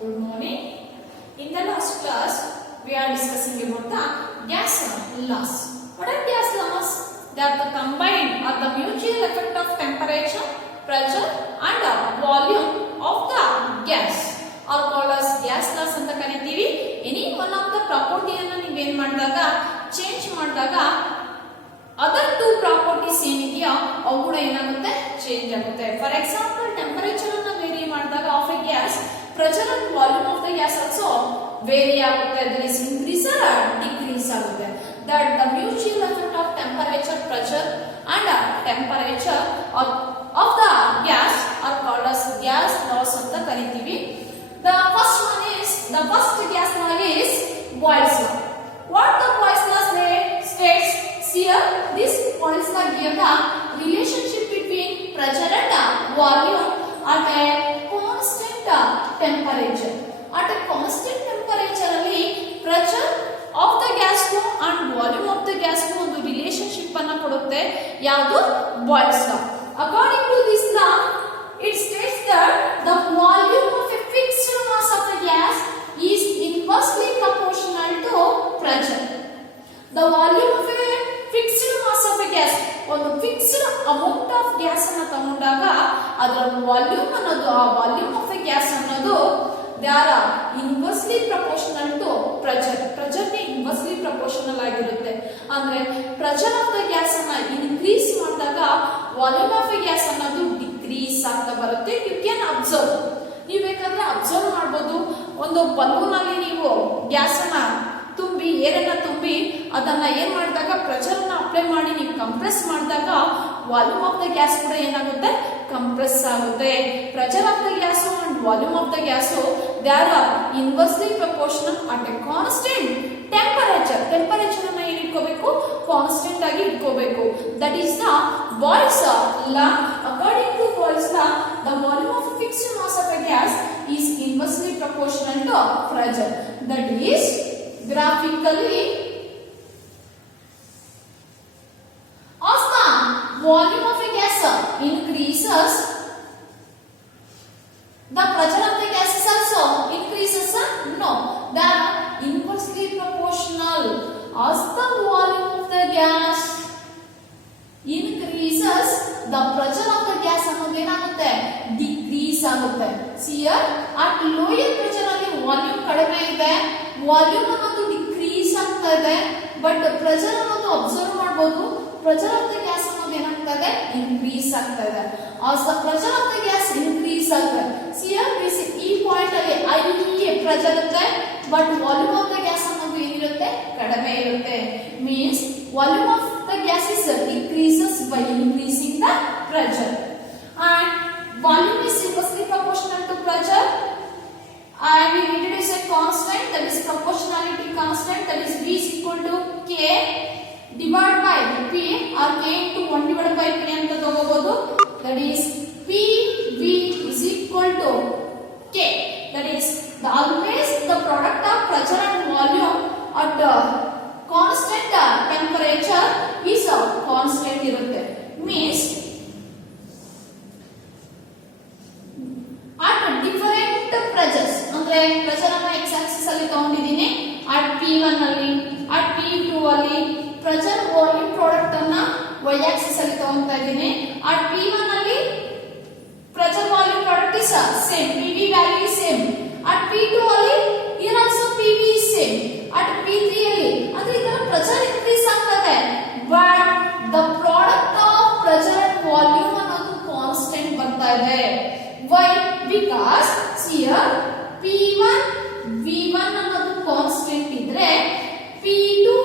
Good morning. In the last class, we are discussing about the gas laws. What are gas laws? They are the combined or the mutual effect of temperature, pressure and volume of the gas are called as gas laws ಅಂತ ಕರೀತೀವಿ. Any one of the property ಅನ್ನು ನೀವು ಏನು ಮಾಡಿದಾಗ ಚೇಂಜ್ ಮಾಡಿದಾಗ other two properties ಏನಿದೆಯೋ ಅವು ಕೂಡ ಏನಾಗುತ್ತೆ ಚೇಂಜ್ ಆಗುತ್ತೆ. ಫಾರ್ ಎಕ್ಸಾಂಪಲ್ ಟೆಂಪರೇಚರ್ ಅನ್ನು ವೇರಿ ಮಾಡಿದಾಗ of a gas pressure and volume of the gas also vary ಆಗುತ್ತೆ. there is increase or decrease ಆಗುತ್ತೆ. that the mutual effect of temperature, pressure and temperature of the gas are called as gas laws ಅಂತ ಕರೀತೀವಿ. the first gas law is Boyle's law. what the Boyle's law states here, this Boyle's law gives the relationship between pressure and volume at a constant temperature. At a constant temperature ಅಲ್ಲಿ pressure of the gas and volume of the gas ಒಂದು ರಿಲೇಶನ್ಶಿಪ್ ಅನ್ನು ಕೊಡುತ್ತೆ. ಯಾವುದು? Boyle's law. According to this law, it states that the volume of a fixed mass of a gas is inversely proportional to pressure. The volume of a fixed mass of a gas, ಒಂದು fixed amount of gas ಅನ್ನು ತಗೊಂಡಾಗ ಅದರ volume ಅನ್ನೋದು ಆ volume of a gas ಅನ್ನೋದು they are inversely proportional to pressure ಗೆ inversely proportional ಆಗಿರುತ್ತೆ. ಅಂದ್ರೆ ಪ್ರೆಷರ್ ಆಫ್ ದ ಗ್ಯಾಸ್ ಅನ್ನ ಇನ್ಕ್ರೀಸ್ ಮಾಡಿದಾಗ ವಾಲ್ಯೂಮ್ ಆಫ್ ಎ ಗ್ಯಾಸ್ ಅನ್ನೋದು ಡಿಕ್ರೀಸ್ ಆಗ್ತಾ ಬರುತ್ತೆ. ಯು ಕ್ಯಾನ್ ಅಬ್ಸರ್ವ್, ನೀವು ಬೇಕಾದ್ರೆ ಅಬ್ಸರ್ವ್ ಮಾಡಬಹುದು. ಒಂದು ಬಲೂನ್ ಅಲ್ಲಿ ನೀವು ಗ್ಯಾಸ್ ಅನ್ನ ತುಂಬಿ ಏರನ್ನ ತುಂಬಿ ಅದನ್ನ ಏನ್ ಮಾಡಿದಾಗ ಪ್ರೆಷರ್ ಅನ್ನ ಅಪ್ಲೈ ಮಾಡಿ ನೀವು ಕಂಪ್ರೆಸ್ ಮಾಡಿದಾಗ ವಾಲ್ಯೂಮ್ ಆಫ್ ದ ಗ್ಯಾಸ್ ಕೂಡ ಏನಾಗುತ್ತೆ ಕಂಪ್ರೆಸ್ ಆಗುತ್ತೆ. Pressure of the gas and volume of the gas they are inversely proportional at a constant temperature ಅನ್ನ ಏನ್ ಇಟ್ಕೋಬೇಕು ಕಾನ್ಸ್ಟೆಂಟ್ ಆಗಿ ಇಟ್ಕೋಬೇಕು. That is the Boyle's law. According to Boyle's law, the volume of a fixed mass of a gas is inversely proportional to pressure. That is, graphically, as the volume of a gas increases, the pressure of the gas is also increases. No, they are inversely proportional. As the volume of the gas increases, the pressure of the gas ಅನ್ನೋದು ಏನಾಗುತ್ತೆ ಡಿಕ್ರೀಸ್ ಆಗುತ್ತೆ. ಸಿಯರ್ at lower pressure ಅಲ್ಲಿ ವಾಲ್ಯೂಮ್ ಕಡಿಮೆ ಇದೆ, ವಾಲ್ಯೂಮ್ ಅನ್ನೋದು decrease ಆಗ್ತಾ ಇದೆ. ಬಟ್ ಪ್ರೆಷರ್ ಅನ್ನೋದು ಅಬ್ಸರ್ವ್ ಮಾಡಬಹುದು, ಪ್ರೆಷರ್ ಆಫ್ ದ ಗ್ಯಾಸ್ ಅನ್ನೋದು ಏನಾಗ್ತಾ ಇದೆ ಇನ್ಕ್ರೀಸ್ ಆಗ್ತಾ ಇದೆ. As the pressure of the gas increase ಆಗುತ್ತೆ. ಸಿಯರ್ ಈ ಪಾಯಿಂಟ್ ಅಲ್ಲಿ ಐ ಪ್ರೆಷರ್ ಇರುತ್ತೆ, but volume of the gas ಅನ್ನೋದು ಏನಿರುತ್ತೆ ಕಡಿಮೆ ಇರುತ್ತೆ. Means volume of the gas is decreases by increasing the pressure, and volume is inversely proportional to pressure, and we introduce a constant, that is proportionality constant, that is V is equal to K divided by P, or K into 1 divided by P ಅಂತ ತಗೋಬಹುದು. that is PV is equal to K. that is always the product of pressure and volume at constant temperature is constant ಇರುತ್ತೆ. means at different pressures, ಅಂದ್ರೆ ಪ್ರೆಷರ್ ಅನ್ನು x axis ಅಲ್ಲಿ ತಗೊಂಡಿದ್ದೀನಿ. at P1 ಅಲ್ಲಿ, at P2 ಅಲ್ಲಿ pressure volume product ಅನ್ನ y axis ಅಲ್ಲಿ ತಗೊಂತಾ ಇದ್ದೀನಿ. at P1 ಅಲ್ಲಿ pressure volume product is same, PV value is same. at P2 ಅಲ್ಲಿ here also PV is same. at P3 ಅಲ್ಲಿ ಅಂದ್ರೆ ಇದರ ಪ್ರೆಷರ್ ಇನ್ಕ್ರೀಸ್ ಆಗ್ತದೆ, but the product of pressure and volume ಅನ್ನೋದು ಕಾನ್ಸ್ಟೆಂಟ್ ಬರ್ತಾ ಇದೆ. Y? Because here P1 V1 ಅನ್ನೋದು ಕಾನ್ಸ್ಟೆಂಟ್ ಇದ್ರೆ P2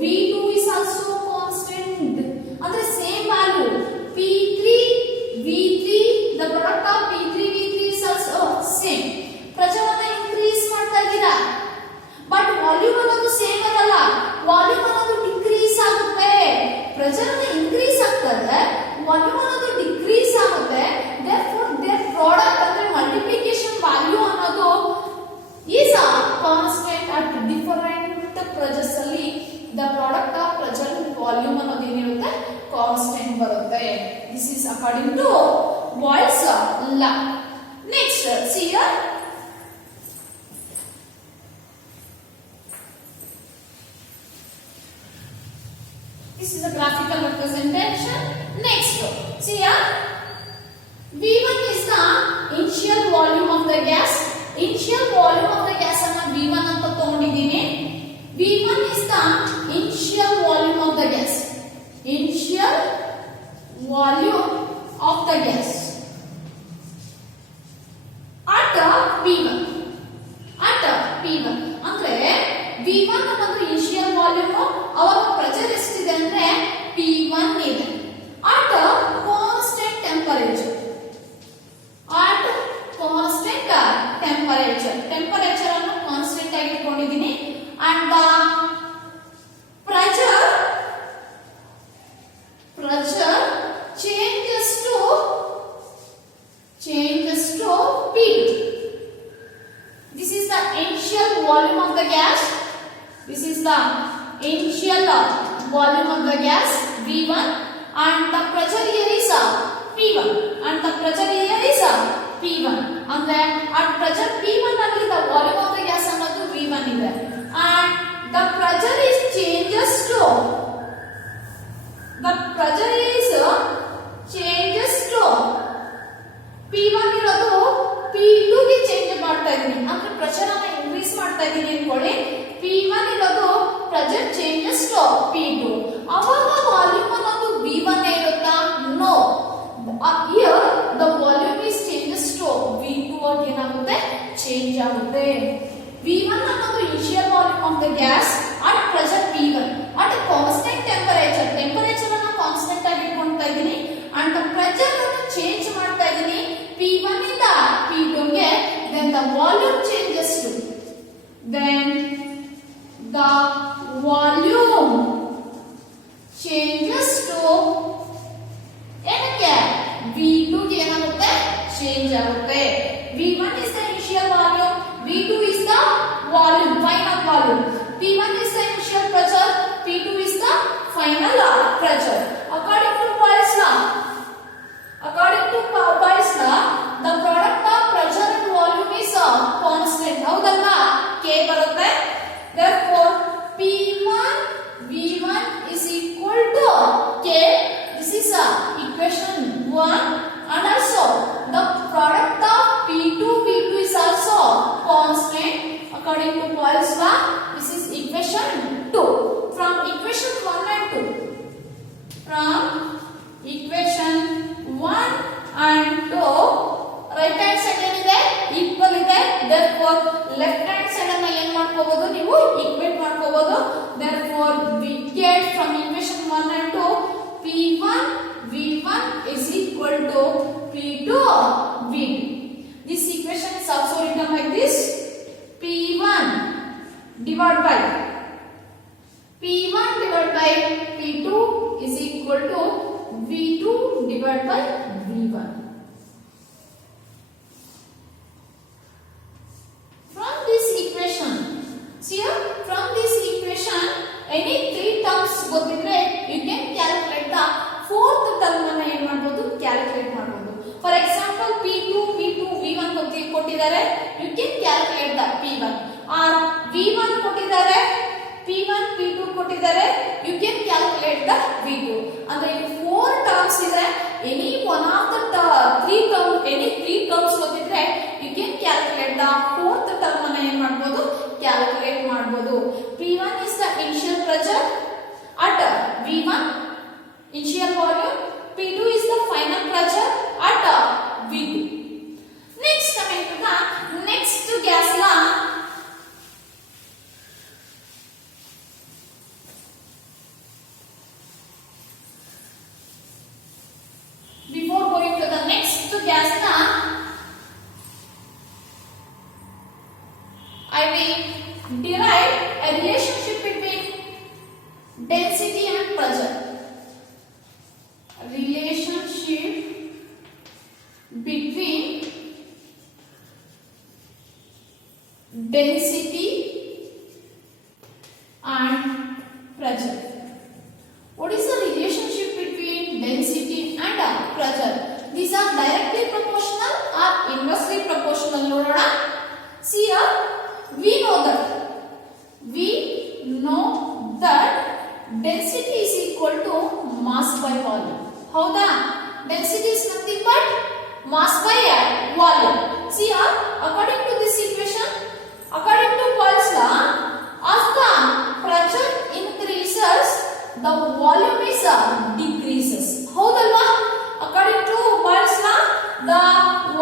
V2 is also constant, ಅಂದ್ರೆ same value. P3 V3, the product of P3 V3 is also same. Pressure ಅನ್ನ increase ಮಾಡ್ತಾ ಇದ್ದೀರಾ, but volume ಅನ್ನೋದು ಸೇಮ್ ಅಲ್ಲ, ವಾಲ್ಯೂಮ್ ಅನ್ನೋದು ಡಿಕ್ರೀಸ್ ಆಗುತ್ತೆ. ಪ್ರೆಷರ್ ಅನ್ನ ಇನ್ಕ್ರೀಸ್ ಆಗ್ತದೆ, ವಾಲ್ಯೂಮ್ ಅನ್ನೋದು ಡಿಕ್ರೀಸ್ ಆಗುತ್ತೆ. therefore their ಪ್ರಾಡಕ್ಟ್ ಅಂದ್ರೆ ಮಲ್ಟಿಪ್ಲಿಕೇಶನ್ ವ್ಯಾಲ್ಯೂ ಅನ್ನೋದು is a constant at different pressures ಅಲ್ಲಿ the product of pressure and volume ಅನ್ನೋದು ಏನಿರುತ್ತೆ ಕಾನ್ಸ್ಟೆಂಟ್ ಬರುತ್ತೆ. this is according to Boyle's law. next see here This is a graphical representation. Next, see here. V1 is the initial volume of the gas. Initial volume of the gas ಅನ್ನು V1 ಅಂತ ತಗೊಂಡಿದ್ದೀನಿ. V1 is the initial volume of the gas. Initial volume of the gas at P1. At P1 ಅಂದ್ರೆ V1 ಅನ್ನೋದು initial volume, ಅವಾಗ ಪ್ರೆಷರ್ ಎಷ್ಟಿದೆ ಅಂದ್ರೆ P1 ಇದೆ. at constant temperature. at constant temperature. Temperature ಅನ್ನು ಕಾನ್ಸ್ಟೆಂಟ್ ಆಗಿ ಇಟ್ಕೊಂಡಿದ್ದೀನಿ. and the pressure changes to P2. This is the initial volume of the gas. This is the initial volume of the gas V1, and the pressure here is P1, and the pressure here is P1. ಅಂದ್ರೆ at pressure P1 ಅಲ್ಲಿ the volume of the gas ಅನ್ನೋದು V1 ಇದೆ, and the pressure is changes to P1 ಇರೋದು P2 ಗೆ ಚೇಂಜ್ ಮಾಡ್ತಾ ಇದೀನಿ. ಅಂದ್ರೆ ಪ್ರೆಷರ್ ಅನ್ನು ಇನ್ಕ್ರೀಸ್ ಮಾಡ್ತಾ ಇದೀನಿ ಅನ್ಕೊಳ್ಳಿ. P1 ಇರೋದು ಪ್ರೆಷರ್ ಚೇಂಜಸ್ ಟು P2. ಅವಾಗ ವಾಲ್ಯೂಮ್ ಅನ್ನೋದು V1 ಇರುತ್ತಾ? No. Here the volume is changes to V2 ಆಗಿ ಏನಾಗುತ್ತೆ? ಚೇಂಜ್ ಆಗುತ್ತೆ. V1 ಅನ್ನೋದು initial volume of the gas at pressure P1 at a constant temperature. Temperature ಅನ್ನು ಕಾನ್ಸ್ಟೆಂಟ್ ಆಗಿ ಇಟ್ಕೊಳ್ತಾ ಇದೀನಿ, and the pressure ಅನ್ನು ಚೇಂಜ್ ಮಾಡ್ತಾ ಇದೀನಿ P1 ಇಂದ P2 ಗೆ. then the volume changes to ಏನಕ್ಕೆ? V2 ಗೆ ಏನಾಗುತ್ತೆ? ಚೇಂಜ್ ಆಗುತ್ತೆ. V1 is the initial volume, V2 is the volume, final volume. P1 is the initial pressure, P2 is the final pressure. According to Boyle's law, the product of pressure and volume is constant. ಹೌದಲ್ವಾ? K ಬರುತ್ತೆ. Therefore P1 V1 is equal to K. This is equation 1, and also the product of P2 V2 is also constant according to Boyle's law. This is equation 2. From equation 1 and 2, from equation 1 and 2, right hand side ಏನಿದೆ? equal ಇದೆ. therefore left hand side ಅನ್ನು ಏನು ಮಾಡ್ಕೋಬಹುದು? ನೀವು equate ಮಾಡ್ಕೋಬಹುದು. therefore we get from equation 1 and 2 P1 V1 is equal to P2 V2. This equation is also written like this: P1 divided by P2 is equal to V2 divided by V1. From this equation, any three terms ಗೊತ್ತಿದ್ರೆ you can calculate the fourth term ಅನ್ನು ಏನು ಮಾಡಬಹುದು? ಕ್ಯಾಲ್ಕುಲೇಟ್ ಮಾಡಬಹುದು. For example P2 V2 V1 ಕೊಟ್ಟಿದ್ದಾರೆ, you can calculate the P1. or V1 ಕೊಟ್ಟಿದ್ದಾರೆ, P1 P2 ಕೊಟ್ಟಿದ್ದಾರೆ, you can calculate the V2. ಅಂದ್ರೆ ಇಲ್ಲಿ 4 terms ಇದೆ. any one of the three terms ಗೊತ್ತಿದ್ರೆ you can calculate the fourth term ಅನ್ನು ಏನು ಮಾಡಬಹುದು? ಕ್ಯಾಲ್ಕುಲೇಟ್ ಮಾಡಬಹುದು. P1 is the initial pressure at V1, initial volume. P2 is the final pressure at V2. Next, coming to the next gas law. Before going to the next gas law, I will derive a relationship between density and pressure. Relationship between density and pressure. What is the relationship between density and pressure? These are directly proportional or inversely proportional. ನೋಡೋಣ. See here, we know that density is equal to mass by volume. ಹೌದಾ? Density is nothing but mass by volume. See here, according to this equation, according to Boyle's law, as the pressure increases, the volume is decreases. ಹೌದಲ್ವಾ? According to Boyle's law, the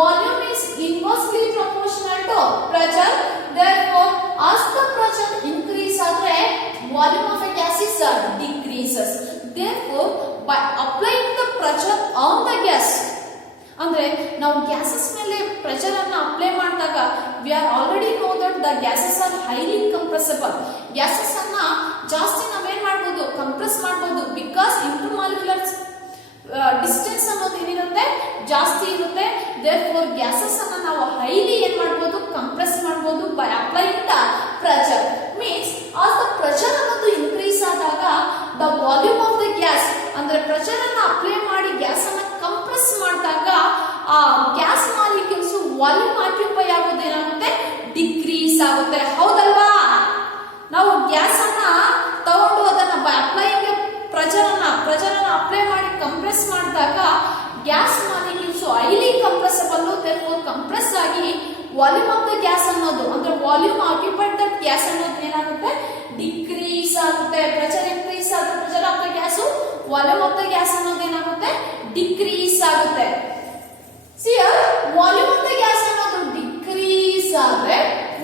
volume is inversely proportional to pressure. Therefore, as the pressure increase ಆದರೆ volume of a gas is decreases. Therefore, by applying the pressure on the gas, ಅಂದ್ರೆ ನಾವು ಗ್ಯಾಸಸ್ ಮೇಲೆ ಪ್ರೆಷರ್ ಅನ್ನು ಅಪ್ಲೈ ಮಾಡಿದಾಗ we are already no that the gases are highly compressible. Gases ಅನ್ನ ಜಾಸ್ತಿ ನಾವೇನ್ ಮಾಡಬಹುದು, ಕಂಪ್ರೆಸ್ ಮಾಡಬಹುದು. ಬಿಕಾಸ್ ಇಂಟರ್ಮಾಲಿಕ್ಯುಲರ್ ಡಿಸ್ಟೆನ್ಸ್ ಅನ್ನೋದು ಏನಿರುತ್ತೆ, ಜಾಸ್ತಿ ಇರುತ್ತೆ. ದೇರ್ಫೋರ್ ಗ್ಯಾಸಸ್ ಅನ್ನ ನಾವು ಹೈಲಿ ಏನ್ ಮಾಡಬಹುದು, ಕಂಪ್ರೆಸ್ ಮಾಡಬಹುದು by applying the pressure. Means as the pressure ಅನ್ನೋದು ಇನ್ಕ್ರೀಸ್ ಆದಾಗ the volume of the gas, ಅಂದ್ರೆ ಪ್ರೆಷರ್ ಅನ್ನ ಅಪ್ಲೈ ಮಾಡಿ ಗ್ಯಾಸ್ ಅನ್ನ ಕಂಪ್ರೆಸ್ ಮಾಡಿದಾಗ ಆ ಗ್ಯಾಸ್ ಮಾಲಿಕ್ಯೂಲ್ಸ್ ವಾಲ್ಯೂಮ್ ಆಕ್ಯುಪೈ ಆಗೋದು ಏನಾಗುತ್ತೆ, ಡಿಕ್ರೀಸ್ ಆಗುತ್ತೆ. ಹೌದಲ್ವಾ? ನಾವು ಗ್ಯಾಸ್ ಅನ್ನ ತಗೊಂಡು ಅದನ್ನ ಅಪ್ಲೈಯಿಂಗ್ ಪ್ರೆಷರ್ ಅನ್ನ ಅಪ್ಲೈ ಮಾಡಿ ಕಂಪ್ರೆಸ್ ಮಾಡಿದಾಗ gas molecules highly compressible, therefore compress ಆಗಿ ವಾಲ್ಯೂಮ್ ಆಫ್ ದ ಗ್ಯಾಸ್ ಅನ್ನೋದು, ಅಂದ್ರೆ ವಾಲ್ಯೂಮ್ ಆಕ್ಯುಪೈಡ್ ದಟ್ ಗ್ಯಾಸ್ ಅನ್ನೋದು ಏನಾಗುತ್ತೆ, ಡಿಕ್ರೀಸ್ ಆಗುತ್ತೆ. ಪ್ರೆಷರ್ ಇನ್ಕ್ರೀಸ್ ಆದ pressure of the gas, volume of the gas ಅನ್ನೋದು ಏನಾಗುತ್ತೆ, ಡಿಕ್ರೀಸ್ ಆಗುತ್ತೆ. ಸಿಯರ್ ವಾಲ್ಯೂಮ್ ಆಫ್ ದ ಗ್ಯಾಸ್ ಅನ್ನೋದು ಡಿಕ್ರೀಸ್ ಆದ್ರೆ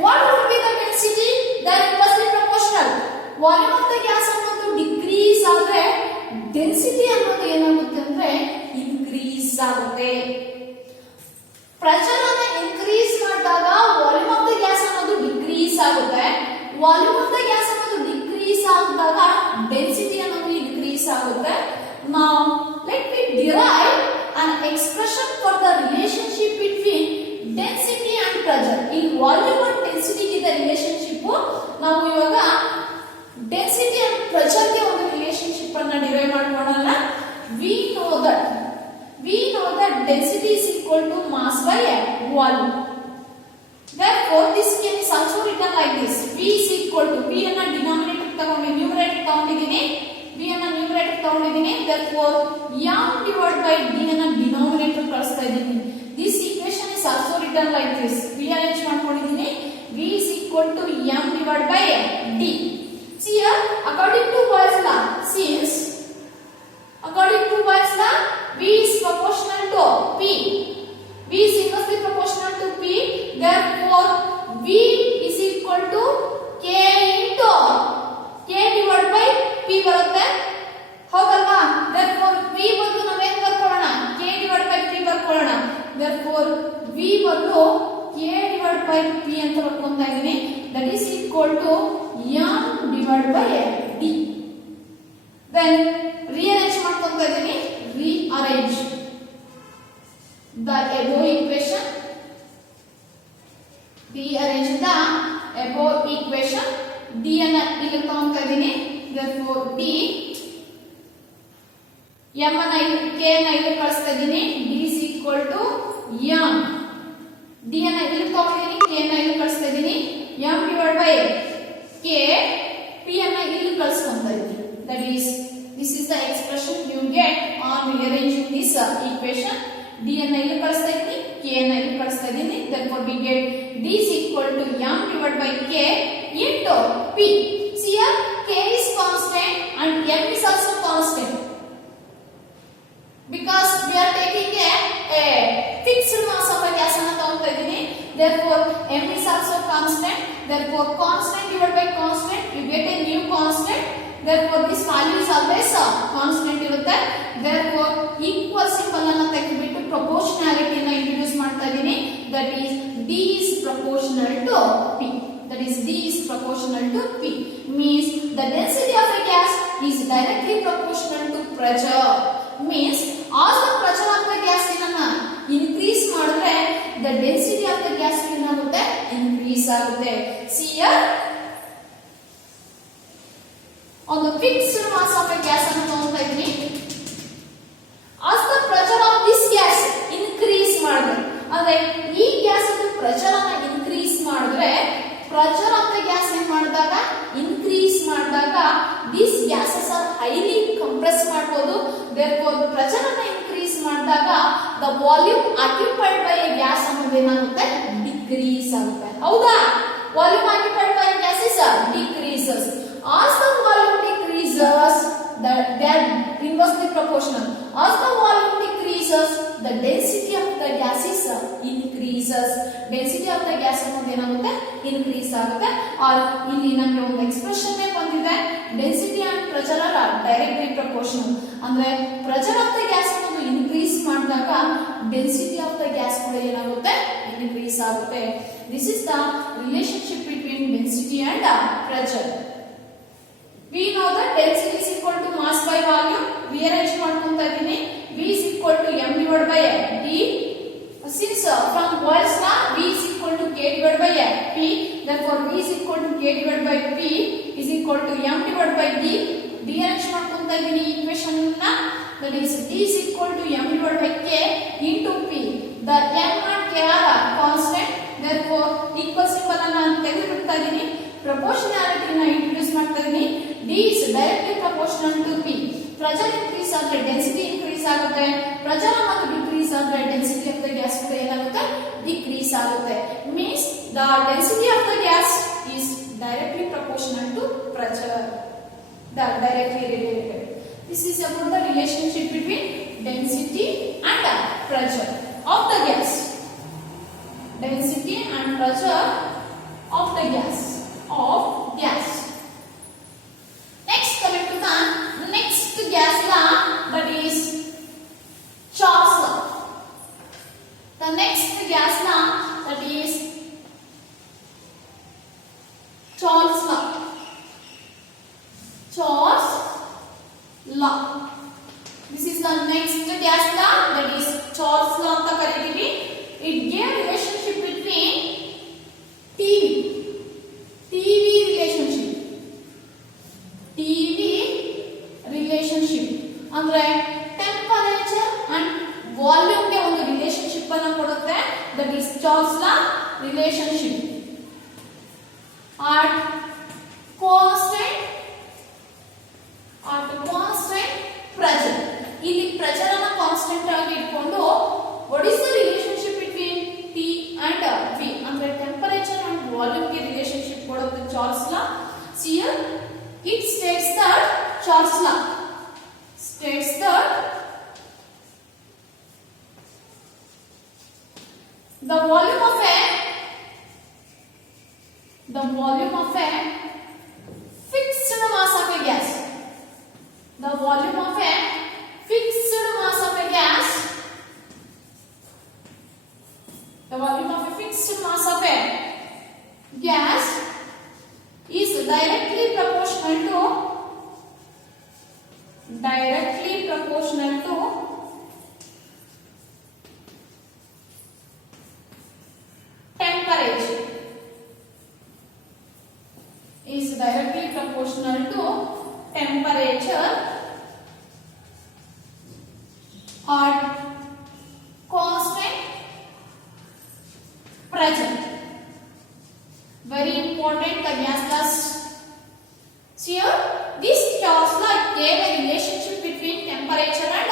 what would be the density? That inversely proportional. Volume of the gas ಅನ್ನೋದು ಡಿಕ್ರೀಸ್ ಆದ್ರೆ ಡೆನ್ಸಿಟಿ ಅನ್ನೋದು ಏನಾಗುತ್ತೆ ಅಂದ್ರೆ ಇನ್ಕ್ರೀಸ್ ಆಗುತ್ತೆ. ಪ್ರೆಷರ್ ಅನ್ನ ಇನ್ಕ್ರೀಸ್ ಮಾಡಿದಾಗ ವಾಲ್ಯೂಮ್ ಆಫ್ ದ ಗ್ಯಾಸ್ ಅನ್ನೋದು ಡಿಕ್ರೀಸ್ ಆಗುತ್ತೆ. ವಾಲ್ಯೂಮ್ ಆಫ್ ದ ಗ್ಯಾಸ್ ಅನ್ನೋದು ಡಿಕ್ರೀಸ್ ಆದಾಗ ಡೆನ್ಸಿಟಿ ಅನ್ನೋದು ಇನ್ಕ್ರೀಸ್ ಆಗುತ್ತೆ. Now let me derive an expression for the relationship between density and pressure. In volume and density ಗೆ relationship ನಾವು ಇವಾಗ density and pressure ಗೆ ಒಂದು relationship ಅನ್ನು derive ಮಾಡ್ಕೊಳ್ಳೋಣ. We know that density is equal to mass by volume. Therefore, this can is also written like this. V is equal to, V ಅನ್ನ denominator ತಗೊಂಡು numerator ತಗೊಂಡಿದ್ದೀನಿ, V ಅನ್ನ numerator ತಗೊಂಡಿದ್ದೀನಿ. Therefore, m divided by d ಅನ್ನ denominator ಕಳಿಸ್ತಾ ಇದ್ದೀನಿ. This equation is also written like this. rearrange ಮಾಡ್ಕೊಂಡಿದ್ದೀನಿ. V is equal to m divided by d. See here, according to Boyle's law, since according to Boyle's law, V is proportional to P. V is inversely proportional to P. Therefore, V is equal to K into K divided by P ಬರುತ್ತೆ. ಹೌದಲ್ವಾ? Therefore, V ಬದಲು ನಾವು ಏನು ಬರ್ಕೊಳ್ಳೋಣ, K divided by P ಬರ್ಕೊಳ್ಳೋಣ. Therefore, V ಬದಲು K divided by P ಅಂತ ಬರ್ಕೊಂತಾ ಇದ್ದೀನಿ. That is equal to m divided by d. Then rearrange ಮಾಡ್ಕೊಂತಾ ಇದ್ದೀನಿ. Rearrange the above equation. Rearrange the above equation. D ಅನ್ನ ಇಲ್ಲಿ ತಗೊಂತಾ ಇದ್ದೀನಿ. Therefore, D m ಅನ್ನ K ಅನ್ನ ಇಲ್ಲಿ ಕಳಿಸ್ತಾ ಇದ್ದೀನಿ. D is equal to m. D ಅನ್ನ ಇಲ್ಲಿ ತಗೊಂಡಿದ್ದೀನಿ, K ಅನ್ನ ಇಲ್ಲಿ ಕಳಿಸ್ತಾ ಇದ್ದೀನಿ. m divided by K, P ಅನ್ನ ಇಲ್ಲಿ ಕಳಿಸ್ಕೊಂತಾ ಇದ್ದೀನಿ. That is, this is the expression you get on rearranging this equation. D ಅನ್ನ ಇಲ್ಲಿ ಕಳಿಸ್ತಾ ಇದ್ದೀನಿ, K ಅನ್ನ ಇಲ್ಲಿ ಕಳಿಸ್ತಾ ಇದ್ದೀನಿ. Therefore, we get D is equal to m divided by K into P. See here, K is constant and m is also constant. Because we are taking a fixed mass of a gas ಅನ್ನು ತಗೊಂತಾ ಇದ್ದೀನಿ. Therefore, m is also constant. Therefore, constant divided by constant, you get a new constant. Therefore, this value is always constant ಇರುತ್ತೆ. Therefore, equal symbol ಅನ್ನು ತೆಗೆದುಬಿಟ್ಟು proportionality ಅನ್ನು ಇಂಟ್ರೊಡ್ಯೂಸ್ ಮಾಡ್ತಾ ಇದ್ದೀನಿ. That is, D is proportional to P. That is, D is proportional to P. Means the density of a gas is directly proportional to pressure. Means as the pressure of the gas increase ಮಾಡಿದ್ರೆ the density of the gas ಏನಾಗುತ್ತೆ, increase ಆಗುತ್ತೆ. See here, on the fixed mass of a gas ಅನ್ನು ತಗೊಂತಾ ಇದ್ದೀನಿ. as the pressure of this gas increase ಮಾಡಿದ್ರೆ, ಅಂದ್ರೆ ಈ gas pressure ಅನ್ನು ಇನ್ಕ್ರೀಸ್ ಮಾಡಿದ್ರೆ, ಪ್ರೆಷರ್ ಆಫ್ ದ ಗ್ಯಾಸ್ ಏನ್ ಮಾಡಿದಾಗ ಇನ್ಕ್ರೀಸ್ ಮಾಡಿದಾಗ these gases are highly compress ಮಾಡಬಹುದು. therefore ಪ್ರೆಷರ್ ಅನ್ನು ಇನ್ಕ್ರೀಸ್ ಮಾಡಿದಾಗ the volume occupied by A gas ಅನ್ನೋದು ಏನಾಗುತ್ತೆ ಡಿಕ್ರೀಸ್ ಆಗುತ್ತೆ. ಹೌದಾ? Volume occupied by gas is decreases. as the volume decreases they are inversely proportional. as the volume decreases the density of the gas is increases. density of the gas ಅನ್ನೋದು ಏನಾಗುತ್ತೆ increase ಆಗುತ್ತೆ. or ಇಲ್ಲಿ ನಮಗೆ ಒಂದು ಎಕ್ಸ್ಪ್ರೆಷನ್ ಬಂದಿದೆ density and pressure are directly proportional. ಅಂದ್ರೆ pressure of the gas ಅನ್ನೋದು increase ಮಾಡಿದಾಗ density of the gas ಕೂಡ ಏನಾಗುತ್ತೆ increase ಆಗುತ್ತೆ. this is the relationship between density and pressure. we know that density is equal to mass by volume. rearrange ಮಾಡ್ಕೊಂತಾ ಇದೀನಿ. v is equal to m divided by d. since from Boyle's law v is equal to k divided by p, therefore v is equal to k divided by p is equal to m divided by d. rearrange ಮಾಡ್ಕೊಂತಾ ಇದೀನಿ equation ನ. that is d is equal to m divided by k into p. the m and k are constant, therefore equal symbol ಅನ್ನು ನಾನು ತೆಗೆದುಬಿಡ್ತಾ ಇದೀನಿ. proportionality ನ ಇಂಟ್ರೊಡ್ಯೂಸ್ ಮಾಡ್ತಾ ಇದೀನಿ. d is directly proportional to p. pressure increase ಆದರೆ density increase ಆಗುತ್ತೆ. pressure ಮತ್ತು decrease ಆದರೆ density of the gas ಕೂಡ ಏನಾಗುತ್ತೆ decrease ಆಗುತ್ತೆ. means the density of the gas is directly proportional to pressure. That directly related. this is about the relationship between density and pressure of the gas. density and pressure of the gas. Next, coming to the next gas law, that is Charles law. The next gas law, that is Charles law. Charles law. This is the next gas law, that is Charles law ಅಂತ ಕರೀತೀವಿ. It gave relationship between TV relationship ಅಂದ್ರೆ temperature and volume ಗೆ ಒಂದು ರಿಲೇಶನ್ಶಿಪ್ ಅನ್ನು ಕೊಡುತ್ತೆ. That is Charles law relationship. at constant pressure. ಇಲ್ಲಿ ಪ್ರೆಷರ್ ಅನ್ನು ಕಾನ್ಸ್ಟೆಂಟ್ ಆಗಿ ಇಟ್ಕೊಂಡು what is the relationship between T and V ಅಂದ್ರೆ ಟೆಂಪರೇಚರ್ ಅಂಡ್ ವಾಲ್ಯೂಮ್ ಗೆ ರಿಲೇಶನ್ಶಿಪ್ ಕೊಡುತ್ತೆ ಚಾರ್ಲ್ಸ್ ಲಾ. here it states that Charles law states that the volume of a fixed mass of a gas, the volume of a fixed mass of a gas, the volume of a fixed mass of a gas is directly proportional to temperature. Is directly proportional to temperature at constant pressure. Very important, the gas laws. Here, this Charles law gave a relationship between temperature and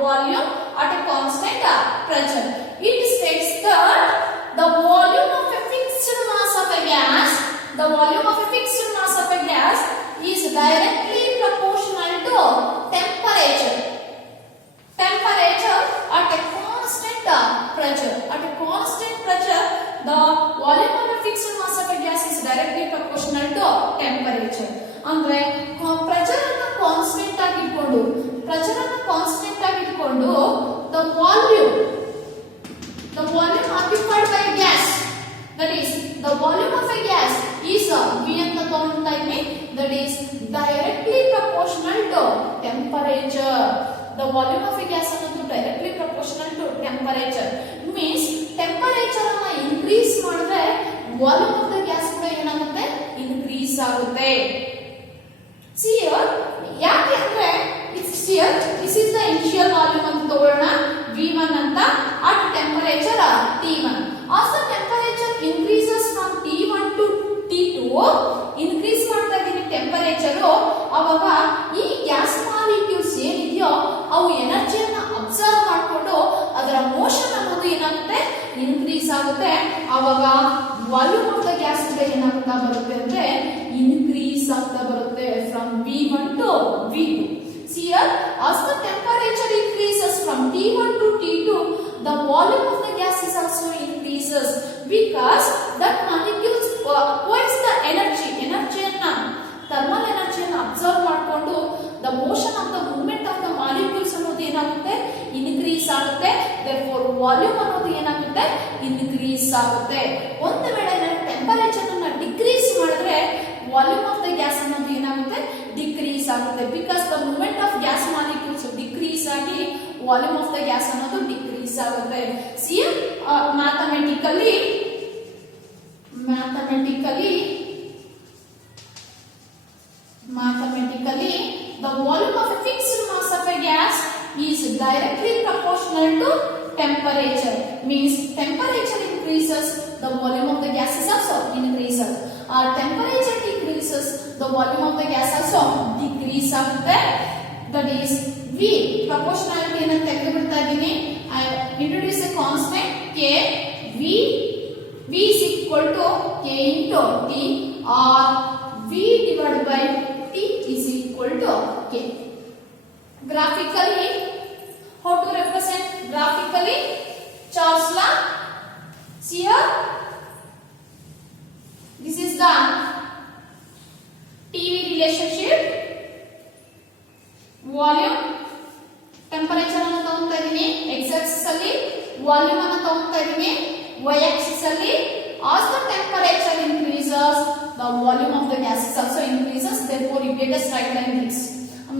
volume at a constant pressure. It states that the volume of a fixed mass of a gas, is directly proportional to temperature. At a constant pressure. The volume of a fixed mass of a gas is directly proportional to temperature. ಅಂದ್ರೆ ಪ್ರೆಷರ್ ಅನ್ನು ಕಾನ್ಸ್ಟೆಂಟ್ ಆಗಿ ಇಟ್ಕೊಂಡು the volume occupied by gas, that is the volume of a gas is V ಅಂತ ತಗೊಂತಾ ಇದ್ವಿ. that is directly proportional to temperature. the volume of a gas ಅನ್ನೋದು directly proportional to temperature. means temperature ಅನ್ನು increase ಮಾಡಿದ್ರೆ volume of the gas ಕೂಡ ಏನಾಗುತ್ತೆ increase ಆಗುತ್ತೆ. see here ಯಾಕೆ ಅಂದ್ರೆ this is the initial volume ಅಂತ ತಗೊಳ್ಳೋಣ V1 ಅಂತ at temperature T1. as the temperature increases from T1 to T2 increase ಮಾಡ್ತಾ ಇದೀನಿ ಟೆಂಪರೇಚರ್, ಅವಾಗ ಈ ಆವಾಗ ವಾಲ್ಯೂಮ್ ಆಫ್ ದ ಗ್ಯಾಸ್ ಕೂಡ ಏನಾಗ್ತಾ ಬರುತ್ತೆ ಅಂದ್ರೆ ಇನ್ಕ್ರೀಸ್ ಆಗ್ತಾ ಬರುತ್ತೆ from V1 to V2. See here, as the temperature increases from T1 to T2, the volume of the gas is also increases because that molecules acquires the energy thermal energy ಅನ್ನು ಅಬ್ಸರ್ವ್ ಮಾಡಿಕೊಂಡು the motion of the movement of the molecules ಅನ್ನೋದು ಏನಾಗುತ್ತೆ ಇನ್ಕ್ರೀಸ್ ಆಗುತ್ತೆ. therefore volume ಅನ್ನೋದು ಏನಾಗುತ್ತೆ ಇನ್ಕ್ರೀಸ್ ಆಗುತ್ತೆ. ಒಂದು ವೇಳೆ ಟೆಂಪರೇಚರ್ ಅನ್ನು ಡಿಕ್ರೀಸ್ ಮಾಡಿದ್ರೆ ವಾಲ್ಯೂಮ್ ಆಫ್ ದ ಗ್ಯಾಸ್ ಅನ್ನೋದು ಏನಾಗುತ್ತೆ ಡಿಕ್ರೀಸ್ ಆಗುತ್ತೆ. Because the movement of gas molecules decrease ಆಗಿ ವಾಲ್ಯೂಮ್ ಆಫ್ ದ ಗ್ಯಾಸ್ ಅನ್ನೋದು ಡಿಕ್ರೀಸ್ ಆಗುತ್ತೆ. C mathematically the volume of a fixed mass of a gas is directly proportional to temperature. Means temperature increases, the volume of the gas is also increases. Or temperature decreases, the volume of the gas also decrease ಆಗುತ್ತೆ. That is V proportionality ಅನ್ನು ತೆಗೆದುಬಿಡ್ತಾ ಇದ್ದೀನಿ. I introduce a constant K. V is equal to K into T, or V divided by T is equal to K. Graphically, how to represent graphically Charles law? See here, this is the TV relationship. Volume, temperature ಅನ್ನು ತಗೊಂತಾ ಇದೀನಿ, x axis ಅಲ್ಲಿ volume ಅನ್ನು ತಗೊಂತಾ ಇದೀನಿ, y axis ಅಲ್ಲಿ as the temperature increases, the volume of the gas is also increases. Therefore, you get a straight line this.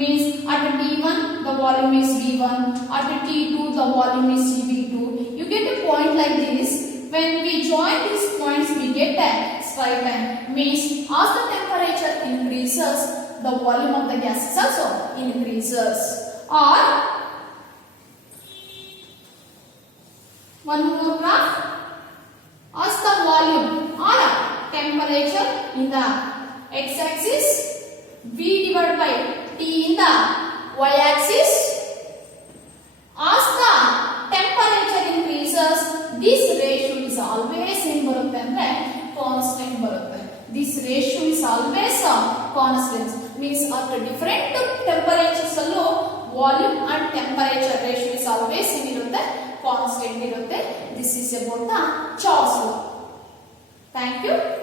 Means at T1 the volume is V1, at T2 the volume is V2. You get a point like this. When we join these points, we get a straight line. Means as the temperature increases, the volume of the gas is also increases. Or one more graph. As the volume or temperature in the x-axis, V divided by T in the y-axis. As the temperature increases, this ratio is always in constant barutte. This ratio is always constant. Means at different temperatures allo volume and temperature ratio is always constant irutte. This is about the Charles law. Thank you.